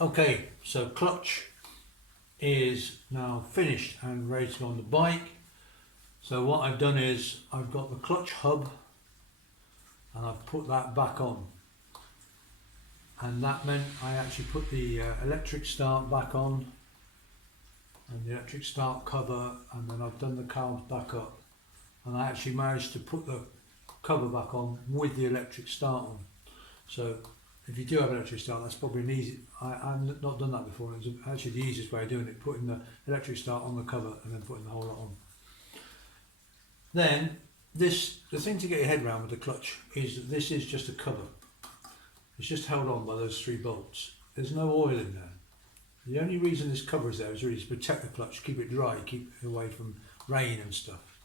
Okay, so clutch is now finished and ready to go on the bike. So what I've done is I've got the clutch hub and I've put that back on, and that meant I actually put the electric start back on and the electric start cover, and then I've done the carbs back up, and I actually managed to put the cover back on with the electric start on. So if you do have an electric start, that's probably an easy, I've not done that before, it's actually the easiest way of doing it, putting the electric start on the cover and then putting the whole lot on. Then the thing to get your head around with the clutch is that this is just a cover. It's just held on by those 3 bolts. There's no oil in there. The only reason this cover is there is really to protect the clutch, keep it dry, keep it away from rain and stuff.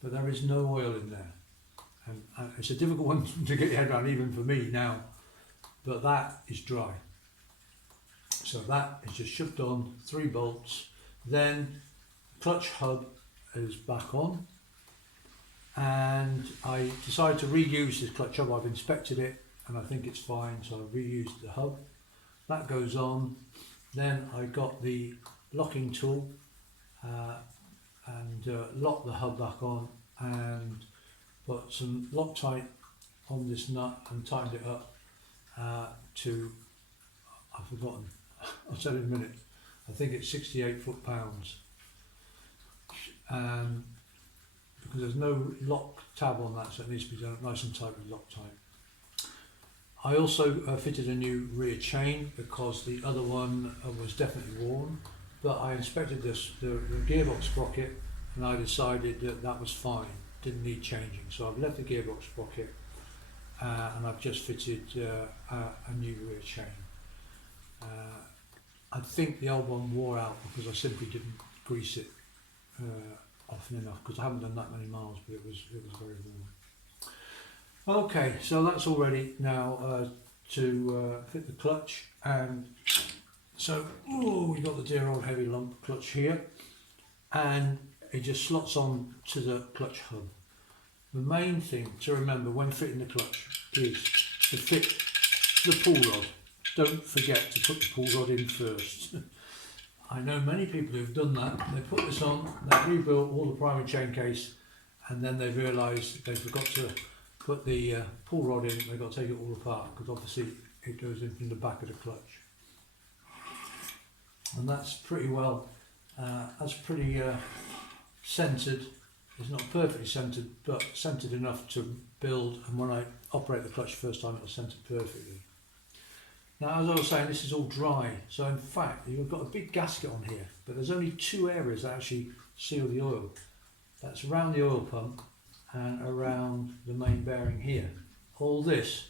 But there is no oil in there. And it's a difficult one to get your head around even for me now. But that is dry. So that is just shoved on, 3 bolts. Then the clutch hub is back on. And I decided to reuse this clutch hub. I've inspected it and I think it's fine, so I've reused the hub. That goes on. Then I got the locking tool and locked the hub back on and put some Loctite on this nut and tightened it up to, I've forgotten, I'll tell you in a minute, I think it's 68 foot-pounds. Because there's no lock tab on that, so it needs to be done nice and tight with Loctite. I also fitted a new rear chain because the other one was definitely worn, but I inspected the gearbox sprocket and I decided that that was fine, didn't need changing. So I've left the gearbox sprocket and I've just fitted a new rear chain. I think the old one wore out because I simply didn't grease it often enough, because I haven't done that many miles, but it was very warm. Okay, so that's all ready now to fit the clutch, and so we've got the dear old heavy lump clutch here, and it just slots on to the clutch hub. The main thing to remember when fitting the clutch is to fit the pull rod. Don't forget to put the pull rod in first. I know many people who've done that. They put this on, they've rebuilt all the primary chain case, and then they realised they forgot to put the pull rod in. They've got to take it all apart because obviously it goes in from the back of the clutch. And that's pretty well, centred. It's not perfectly centred, but centred enough to build, and when I operate the clutch the first time, it'll centre perfectly. Now, as I was saying, this is all dry, so in fact you've got a big gasket on here, but there's only 2 areas that actually seal the oil. That's around the oil pump and around the main bearing here. All this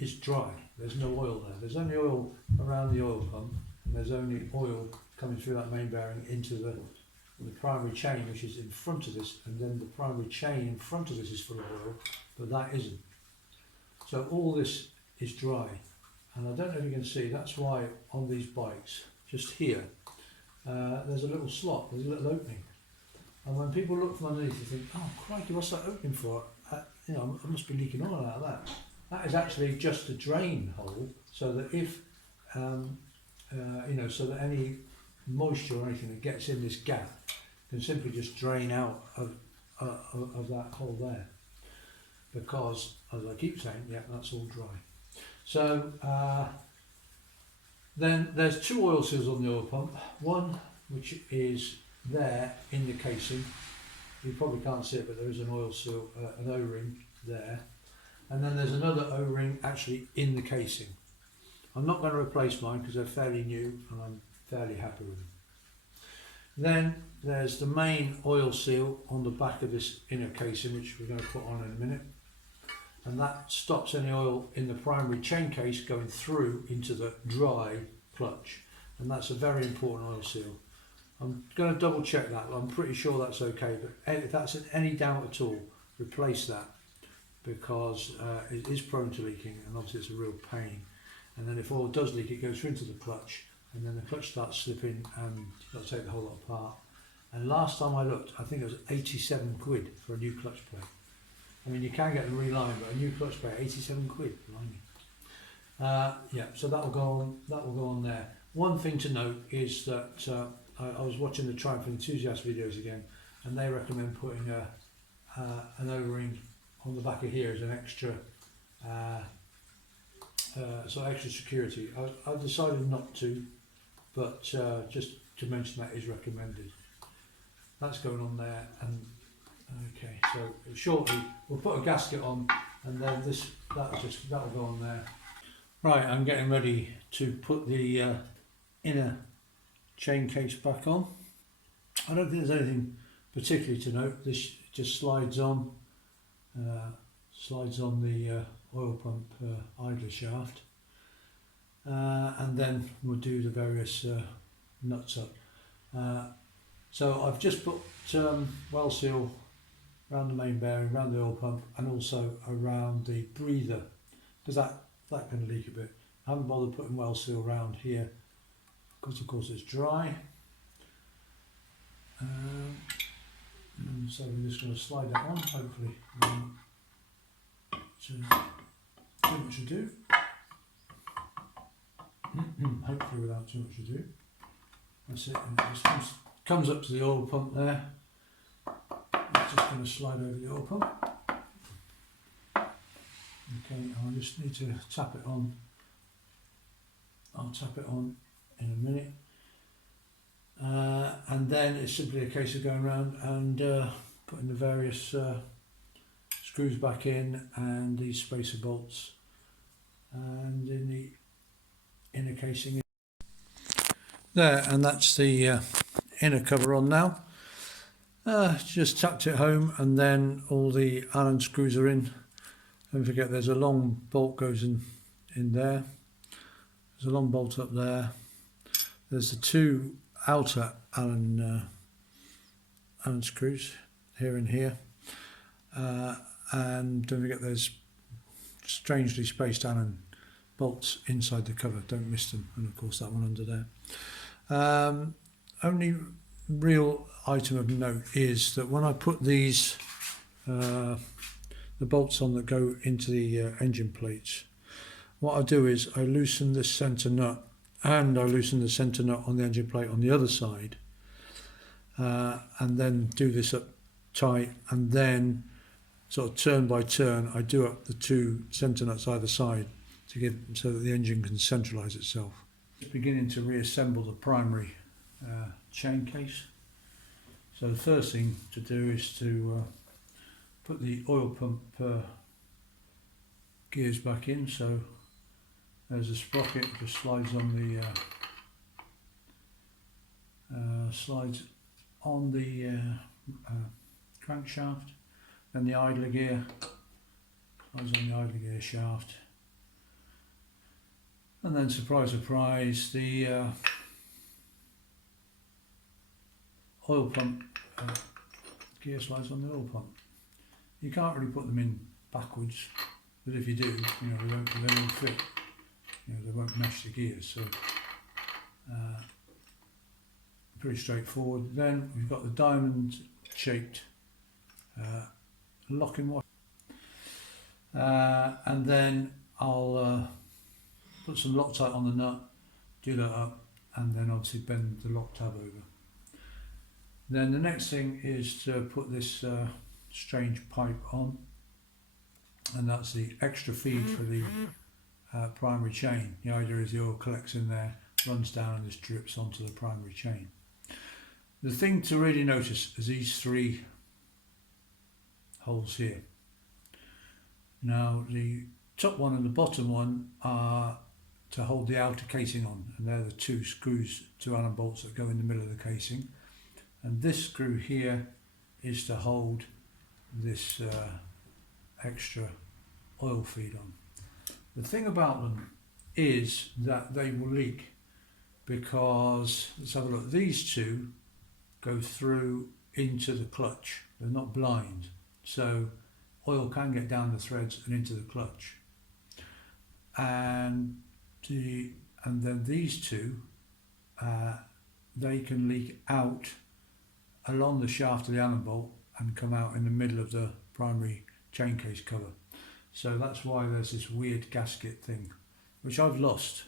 is dry, there's no oil there. There's only oil around the oil pump, and there's only oil coming through that main bearing into the primary chain, which is in front of this, and then the primary chain in front of this is full of oil, but that isn't. So all this is dry. And I don't know if you can see, that's why on these bikes, just here, there's a little slot, there's a little opening. And when people look from underneath, they think, oh crikey, what's that opening for? I must be leaking oil out of that. That is actually just a drain hole, so that if, so that any moisture or anything that gets in this gap can simply just drain out of that hole there. Because, as I keep saying, yeah, that's all dry. So then there's 2 oil seals on the oil pump, one which is there in the casing. You probably can't see it, but there is an oil seal, an O-ring there, and then there's another O-ring actually in the casing. I'm not going to replace mine because they're fairly new and I'm fairly happy with them. Then there's the main oil seal on the back of this inner casing, which we're going to put on in a minute. And that stops any oil in the primary chain case going through into the dry clutch, and that's a very important oil seal. I'm going to double check that, but I'm pretty sure that's okay, but if that's any doubt at all, replace that, because it is prone to leaking, and obviously it's a real pain. And then if oil does leak, it goes through into the clutch, and then the clutch starts slipping and you've got to take the whole lot apart. And last time I looked, I think it was 87 quid for a new clutch plate. I mean, you can get them relined, but a new clutch plate, 87 quid, blimey. Yeah, so that will go on there. One thing to note is that I was watching the Triumph Enthusiast videos again, and they recommend putting an O-ring on the back of here as an extra so extra security. I've decided not to, but just to mention that is recommended. That's going on there, and okay, so shortly we'll put a gasket on, and then that'll go on there. Right, I'm getting ready to put the inner chain case back on. I don't think there's anything particularly to note. This just slides on the oil pump idler shaft, and then we'll do the various nuts up. So I've just put well seal around the main bearing, around the oil pump, and also around the breather, because that can leak a bit. I haven't bothered putting well seal around here because of course it's dry. And so we're just going to slide that on, hopefully too much to do. Hopefully without too much to do. That's it, and it just comes up to the oil pump there. It's just going to slide over the oil pump. Okay, I just need to tap it on. I'll tap it on in a minute. And then it's simply a case of going around and putting the various screws back in, and these spacer bolts, and in the inner casing there, and that's the inner cover on now. Just tapped it home, and then all the Allen screws are in. Don't forget there's a long bolt goes in there. There's a long bolt up there. There's the two outer Allen screws here and here, and don't forget there's strangely spaced Allen bolts inside the cover. Don't miss them, and of course that one under there. Only real item of note is that when I put these the bolts on that go into the engine plates, what I do is I loosen this centre nut, and I loosen the centre nut on the engine plate on the other side, and then do this up tight, and then sort of turn by turn I do up the two centre nuts either side to give so that the engine can centralise itself. Just beginning to reassemble the primary chain case. So the first thing to do is to put the oil pump gears back in. So there's a sprocket, just slides on the crankshaft. Then the idler gear slides on the idler gear shaft, and then surprise surprise, the oil pump gear slides on the oil pump. You can't really put them in backwards, but if you do, you know, they won't fit. You know, they won't mesh the gears. So pretty straightforward. Then we've got the diamond-shaped locking washer, and then I'll put some Loctite on the nut, do that up, and then obviously bend the lock tab over. Then the next thing is to put this strange pipe on, and that's the extra feed for the primary chain. The idea is the oil collects in there, runs down, and just drips onto the primary chain. The thing to really notice is these three holes here. Now the top one and the bottom one are to hold the outer casing on, and they're the two screws, two Allen bolts that go in the middle of the casing, and this screw here is to hold this extra oil feed on. The thing about them is that they will leak, because let's have a look, these two go through into the clutch. They're not blind, so oil can get down the threads and into the clutch, and then these two they can leak out along the shaft of the Allen bolt and come out in the middle of the primary chain case cover. So that's why there's this weird gasket thing, which I've lost.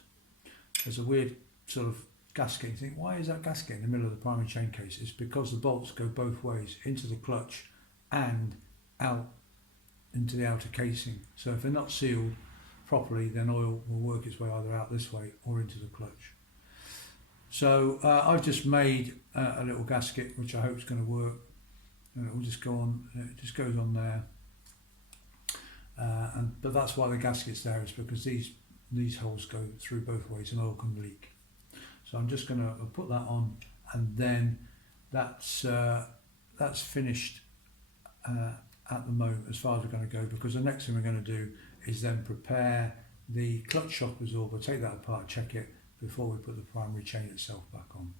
There's a weird sort of gasket. You think, why is that gasket in the middle of the primary chain case? It's because the bolts go both ways, into the clutch and out into the outer casing. So if they're not sealed properly, then oil will work its way either out this way or into the clutch. So I've just made a little gasket which I hope is going to work, and it will just go on. It just goes on there. But that's why the gasket's there, is because these holes go through both ways and oil can leak. So I'm just going to put that on, and then that's finished at the moment as far as we're going to go, because the next thing we're going to do is then prepare the clutch shock absorber, take that apart, check it before we put the primary chain itself back on.